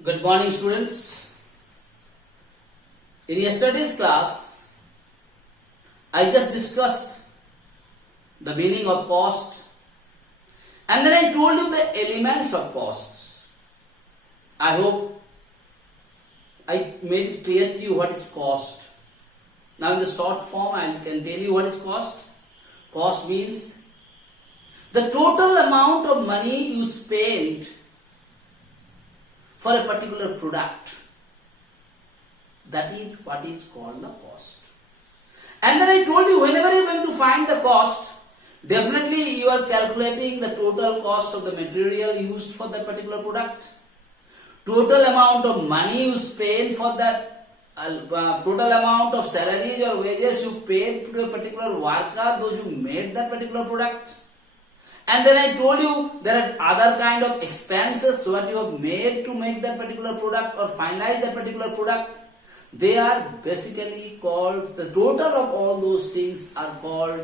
Good morning, students. In yesterday's class, I just discussed the meaning of cost and then I told you the elements of costs. I hope I made it clear to you what is cost. Now in the short form, I can tell you what is cost. Cost means the total amount of money you spend for a particular product. That is what is called the cost. And then I told you, whenever you are going to find the cost, definitely you are calculating the total cost of the material used for that particular product, total amount of money you spend for that, total amount of salaries or wages you paid to a particular worker, those who made that particular product. And then I told you there are other kind of expenses what you have made to make that particular product or finalize that particular product. They are basically called, the total of all those things are called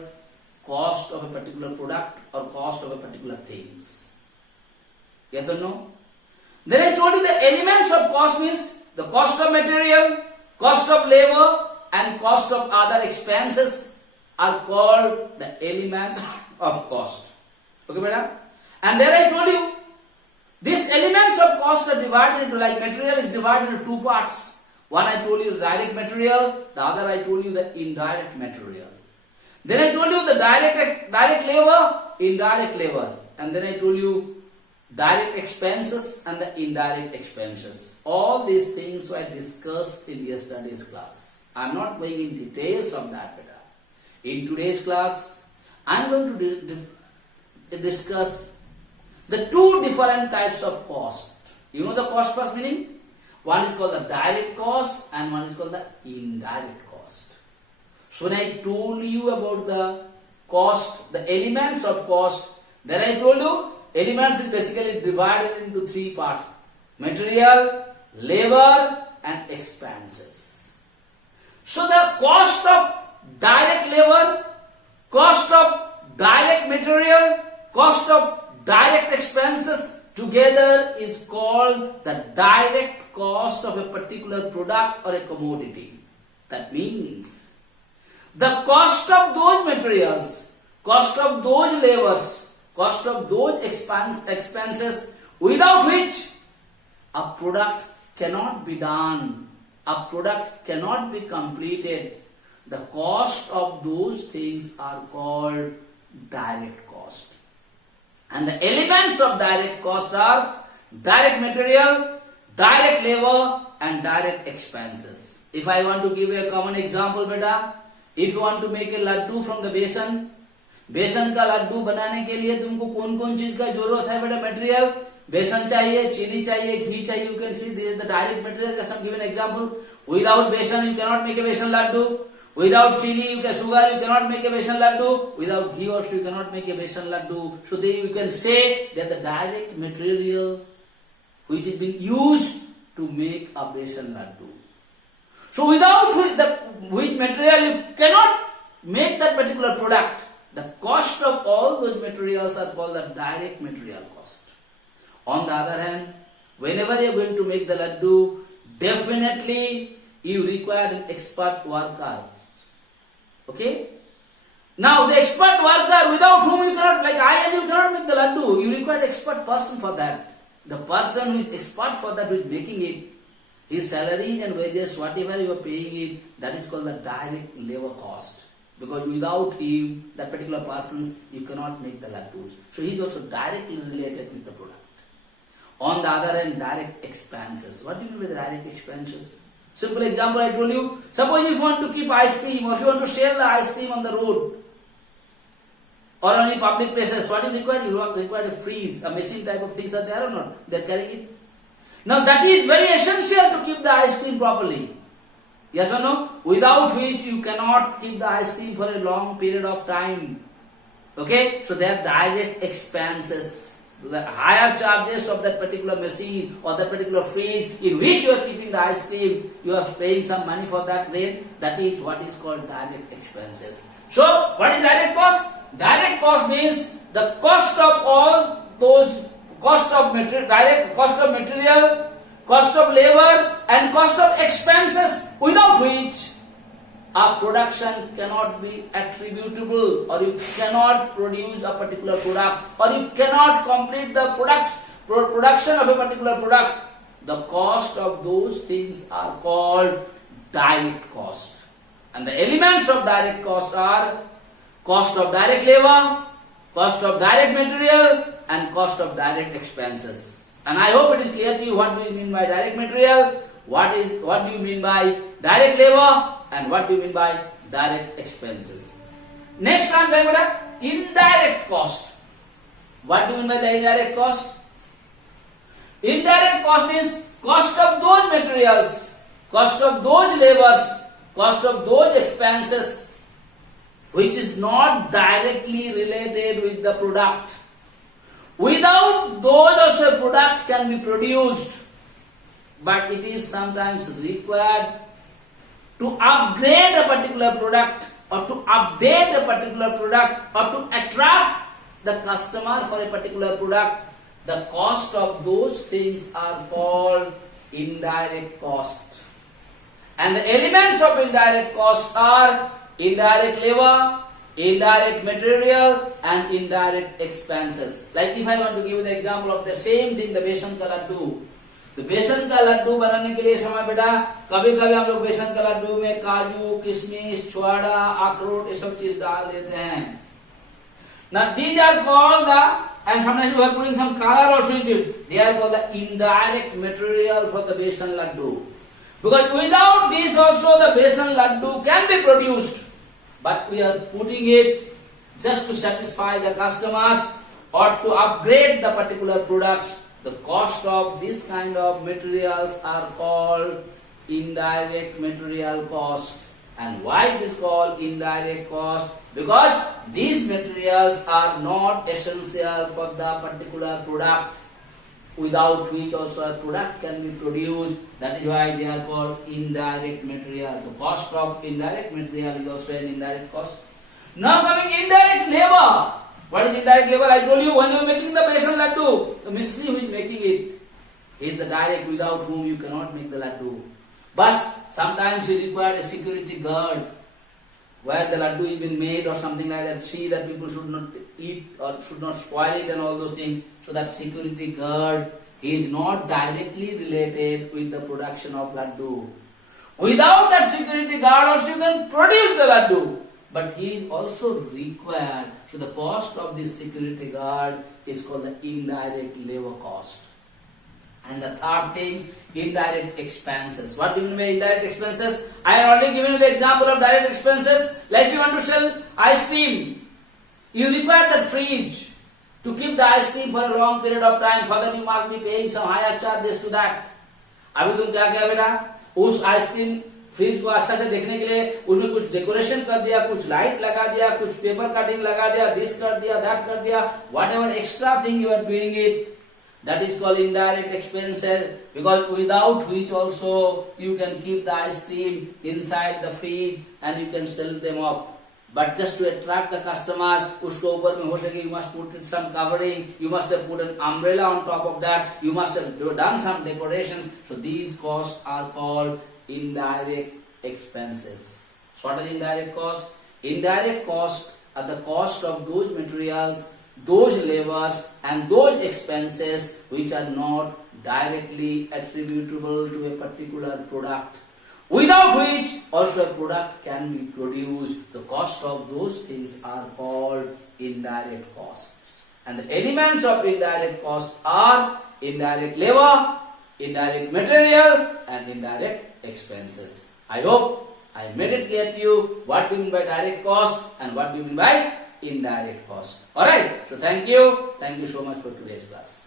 cost of a particular product or cost of a particular things. Yes or no? Then I told you the elements of cost means the cost of material, cost of labor and cost of other expenses are called the elements of cost. Okay, madam? And then I told you, these elements of cost are divided into, like material is divided into two parts. One I told you the direct material, the other I told you the indirect material. Then I told you the direct labor, indirect labor. And then I told you direct expenses and the indirect expenses. All these things were discussed in yesterday's class. I am not going in details of that, beta. In today's class, I am going to discuss the two different types of cost. You know the cost first meaning? One is called the direct cost and one is called the indirect cost. So when I told you about the cost, the elements of cost, then I told you elements is basically divided into three parts: material, labor and expenses. So the cost of direct labor, cost of direct material, cost of direct expenses together is called the direct cost of a particular product or a commodity. That means the cost of those materials, cost of those labors, cost of those expenses without which a product cannot be done, a product cannot be completed. The cost of those things are called direct cost. And the elements of direct cost are direct material, direct labor and direct expenses. If I want to give you a common example, beta, if you want to make a laddu from the बेसन का लड्डू बनाने के लिए तुमको कौन कौन चीज का जरूरत है बेटा? मटेरियल, बेसन चाहिए, चीनी चाहिए, घी चाहिए. You can see this is the direct material. Just give an example. Without besan you cannot make a besan laddu. Without chili, sugar, you cannot make a besan laddu. Without ghee also, you cannot make a besan laddu. So there you can say that the direct material which is being used to make a besan laddu. So without which material you cannot make that particular product. The cost of all those materials are called the direct material cost. On the other hand, whenever you are going to make the laddu, definitely you require an expert worker. Okay? Now the expert worker without whom you cannot, like I and you cannot make the laddu, you require an expert person for that. The person who is expert for that, who is making it, his salaries and wages, whatever you are paying it, that is called the direct labor cost. Because without him, that particular person, you cannot make the laddus. So he is also directly related with the product. On the other hand, direct expenses. What do you mean by the direct expenses? Simple example I told you. Suppose if you want to keep ice cream or if you want to sell the ice cream on the road or on any public places, what do you require? You require a freeze, a machine type of things are there or not? They are carrying it. Now that is very essential to keep the ice cream properly. Yes or no? Without which you cannot keep the ice cream for a long period of time. Okay? So there are direct expenses. The higher charges of that particular machine or that particular fridge in which you are keeping the ice cream, you are paying some money for that rent. That is what is called direct expenses. So, what is direct cost? Direct cost means the cost of all those, cost of material, direct cost of material, cost of labor and cost of expenses, without which a production cannot be attributable, or you cannot produce a particular product, or you cannot complete the production of a particular product. The cost of those things are called direct cost. And the elements of direct cost are cost of direct labor, cost of direct material, and cost of direct expenses. And I hope it is clear to you what do you mean by direct material, what do you mean by direct labor, and what do you mean by direct expenses. Next I am going to indirect cost. What do you mean by the indirect cost? Indirect cost means cost of those materials, cost of those labors, cost of those expenses which is not directly related with the product. Without those also a product can be produced, but it is sometimes required to upgrade a particular product, or to update a particular product, or to attract the customer for a particular product. The cost of those things are called indirect cost. And the elements of indirect cost are indirect labor, indirect material, and indirect expenses. Like if I want to give you the example of the same thing, the बेसन का लड्डू. तो बेसन का लड्डू बनाने के लिए समय बेटा कभी कभी हम लोग बेसन का लड्डू में काजू, किशमिश, छुआड़ा, अखरोट ये सब चीज डाल देते हैं. Now these are called and sometimes we are putting some color also in it. They are called the indirect material for the besan laddu. Because without this also the besan laddu can be produced, but we are putting it just to satisfy the customers or to upgrade the particular products. The cost of this kind of materials are called indirect material cost. And why it is called indirect cost? Because these materials are not essential for the particular product, without which also a product can be produced. That is why they are called indirect material. So cost of indirect material is also an indirect cost. Now coming indirect labor. What is indirect labor? I told you when you are making the besan laddu, the mistri who is making it, he is the direct without whom you cannot make the laddu. But sometimes you require a security guard where the laddu is been made or something like that. See that people should not eat or should not spoil it and all those things. So that security guard, he is not directly related with the production of laddu. Without that security guard also you can produce the laddu. But he is also required. So the cost of this security guard is called the indirect labor cost. And the third thing, indirect expenses. What do you mean by indirect expenses? I have already given you the example of direct expenses. Like if you want to sell ice cream, you require the fridge to keep the ice cream for a long period of time. For that you must be paying some higher charges to that. अभी तुम क्या किया बेटा? उस ice cream fridge को अच्छा से देखने के लिए उसमें कुछ डेकोरेशन कर दिया, कुछ लाइट लगा दिया, कुछ पेपर कटिंग लगा दिया, दिस कर दिया, दैट कर दिया. Whatever extra thing you are doing it, that is called indirect expenses, because without which also you can keep the ice cream inside the fridge and you can sell them off. But just to attract the customer, उसको ऊपर में हो सके, you must put some covering, you must have put an umbrella on top of that, you must have done some decorations. So these costs are called indirect expenses. So what are indirect costs? Indirect costs are the cost of those materials, those labors and those expenses which are not directly attributable to a particular product, without which also a product can be produced. The cost of those things are called indirect costs. And the elements of indirect cost are indirect labor, indirect material and indirect expenses. I hope I made it clear to you what do you mean by direct cost and what do you mean by indirect cost. Alright, so thank you so much for today's class.